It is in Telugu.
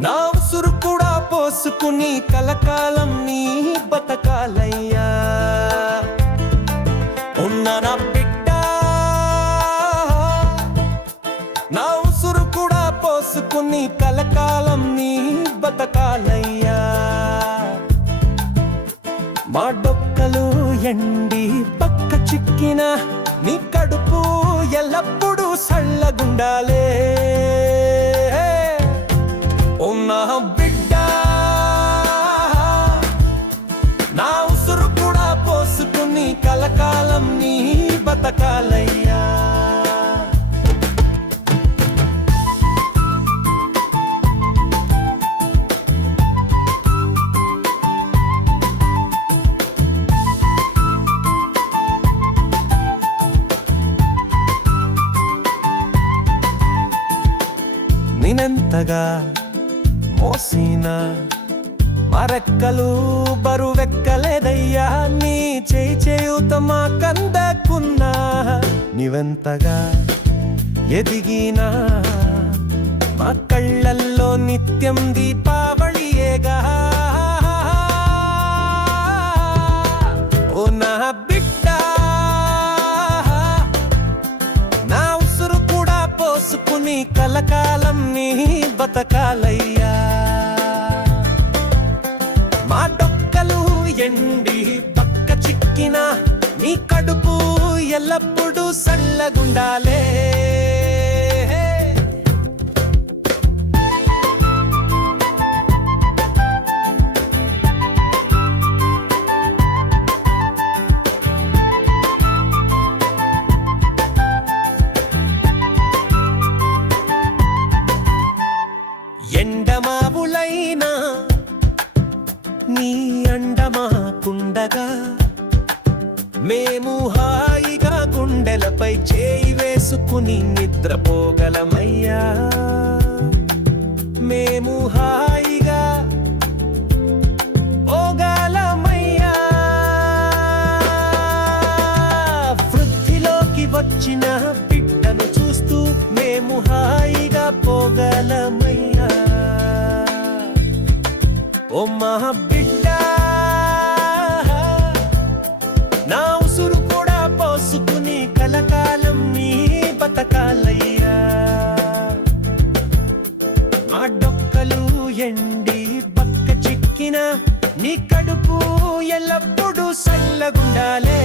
నా ఉసురు కూడా పోసుకుని కలకాలం నీ బతకాలయ్యా. ఉన్న నా బిడ్డ నా ఉసురు కూడా పోసుకుని కలకాలం నీ బతకాలయ్యా. మా డొక్కలు ఎండి పక్క చిక్కిన నీ కడుపు ఎల్లప్పుడూ సళ్ళగుండాలే. బిడ్డ నా ఉసురు కూడా పోసుకుని కలకాలం నీ బతకాలయ్యా. నినంతగా మోసిన మరెక్కలు బరువెక్కలేదయ్యా నీ చేయి చేయుత మా కందకున్నా. నీవెంతగా ఎదిగినా మా కళ్ళల్లో నిత్యం దీపావళియేగా. ఓ నా నా ఎండి పక్క చిక్కిన నీ కడుపు ఎల్లప్పుడూ సల్లగుండాలే. ఎండమా మేము హాయిగా గుండెలపై చేయి వేసుకుని నిద్రపోగలమయ్యా. మేము హాయిగా పోగలమయ్యా. వృద్ధిలోకి వచ్చిన బిడ్డను చూస్తూ మేము హాయిగా పోగలమయ్యా. ఓ మహా ఎండి బక్క చిక్కిన నీ కడుపు ఎల్లప్పుడూ సల్లగుండాలే